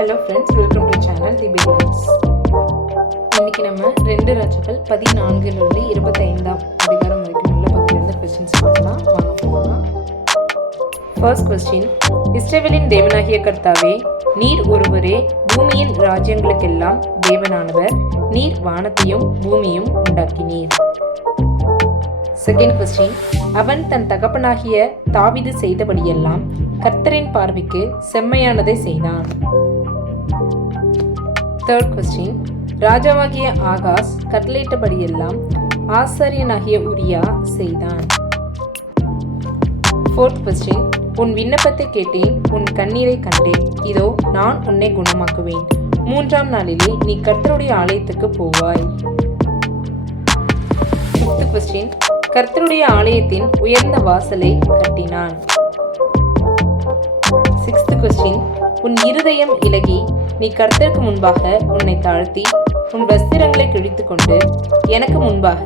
Hello friends, welcome to channel the beginnings. இன்றைக்கி நம்ம 2 ராஜாக்கள் 14 25 அதிகாரம் வரைக்கும் உள்ள பகுதியிலிருந்து கொஸ்டின்ஸ் பார்க்கலாம். வாங்க போகலாம். ஃபர்ஸ்ட் கொஸ்டின், இஸ்ரவேலின் தேவனாகிய கர்த்தாவே, நீர் ஒருவரே பூமியின் ராஜ்யங்களுக்கெல்லாம் தேவனானவர். நீர் வானத்தையும் பூமியும் உண்டாக்கினீர். செகண்ட் கொஸ்டின், அவன் தன் தகப்பனாகிய தாவீது செய்தபடியெல்லாம் கர்த்தரின் பார்வைக்கு செம்மையானதை செய்தான். தேர்ட் கொஸ்டின், ராஜாவாகிய ஆகாஸ் கட்டளையிட்டபடியெல்லாம் ஆசாரியனாகிய உரியா செய்தான். ஃபோர்த் கொஸ்டின், உன் விண்ணப்பத்தை கேட்டேன், உன் கண்ணீரை கண்டேன், இதோ நான் உன்னை குணமாக்குவேன். 3ஆம் நாளிலே நீ கர்த்தருடைய ஆலயத்துக்கு போவாய். ஃபிஃப்த் கொஸ்டின், கர்த்தருடைய ஆலயத்தின் உயர்ந்த வாசலை கட்டினான். சிக்ஸ்த் கொஸ்டின், உன் இருதயம் இலகி நீ கர்த்தருக்கு முன்பாக உன்னை தாழ்த்தி உன் வஸ்திரங்களை கிழித்து கொண்டு எனக்கு முன்பாக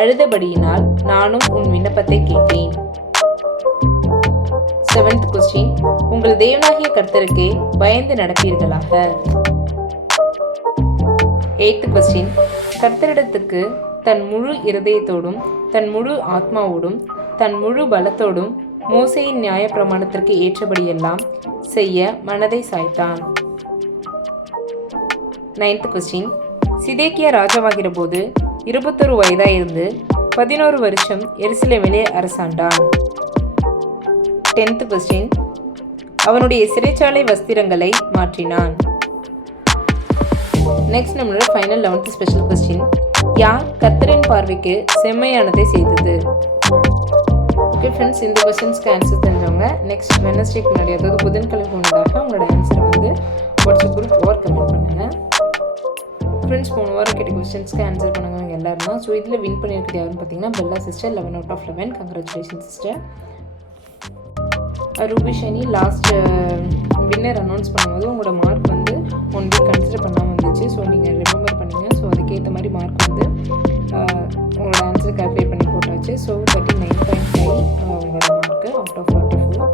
அழுதபடியினால் நானும் உன் விண்ணப்பத்தை கேட்டேன். செவன்த் கொஸ்டின், உங்கள் தேவனாகிய கர்த்தருக்கே பயந்து நடப்பீர்களாக. எய்த் கொஸ்டின், கர்த்தரிடத்துக்கு தன் முழு இருதயத்தோடும் தன் முழு ஆத்மாவோடும் தன் முழு பலத்தோடும் மோசேயின் நியாயப்பிரமாணத்திற்கு ஏற்றபடியெல்லாம் செய்ய மனதை சாய்த்தான். நைன்த் கொஸ்டின், சிதேக்கியா ராஜாவாகிற போது 21 வயதாயிருந்து 11 வருஷம் எருசலேமிலே அரசாண்டான். 10th கொஸ்டின், அவனுடைய சிறைச்சாலை வஸ்திரங்களை மாற்றினான். நெக்ஸ்ட் நம்மளோட ஃபைனல் 11th ஸ்பெஷல் கொஸ்டின், யார் கர்த்தரின் பார்வைக்கு செம்மையானதை செய்தது? ஓகே ஃப்ரெண்ட்ஸ், இந்த கொஸ்டின்ஸ்க்கு ஆன்சர் தெரிஞ்சவங்க நெக்ஸ்ட் வெனஸ்டேக்கு முன்னாடி, அதாவது புதன்கிழமை முன்னதாக உங்களோட ஆன்சரை வந்து வாட்ஸ்அப் குரூப் ஓர் கமெண்ட் பண்ணுங்கள். ஃப்ரெண்ட்ஸ், போன வாரம் கேட்ட கொஸ்டின்ஸ்க்கு ஆன்சர் பண்ணுங்க எல்லாரும் தான். ஸோ இதில் வின் பண்ணியிருக்கிறது யாருன்னு பார்த்தீங்கன்னா Bella sister, 11 out of 11. Congratulation sister. Ruby Shiny last winner announce பண்ணும்போது உங்களோட மார்க் வந்து 1 வீக் கன்சிடர் பண்ணாமல் வந்துச்சு. ஸோ நீங்கள் ரிமெம்பர் பண்ணிங்க. ஸோ அதுக்கேற்ற மாதிரி மார்க் வந்து உங்களோட ஆன்சர் கால்குலேட் பண்ணி போட்டாச்சு. ஸோ 39.5 உங்களோட mark out of 44.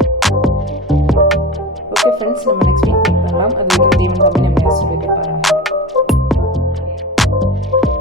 Okay friends, நம்ம நெக்ஸ்ட் வீக் மீட் பண்ணலாம். அது வரைக்கும் தேவன் தம்பி நம்ம சொல்லியிருப்பாங்க.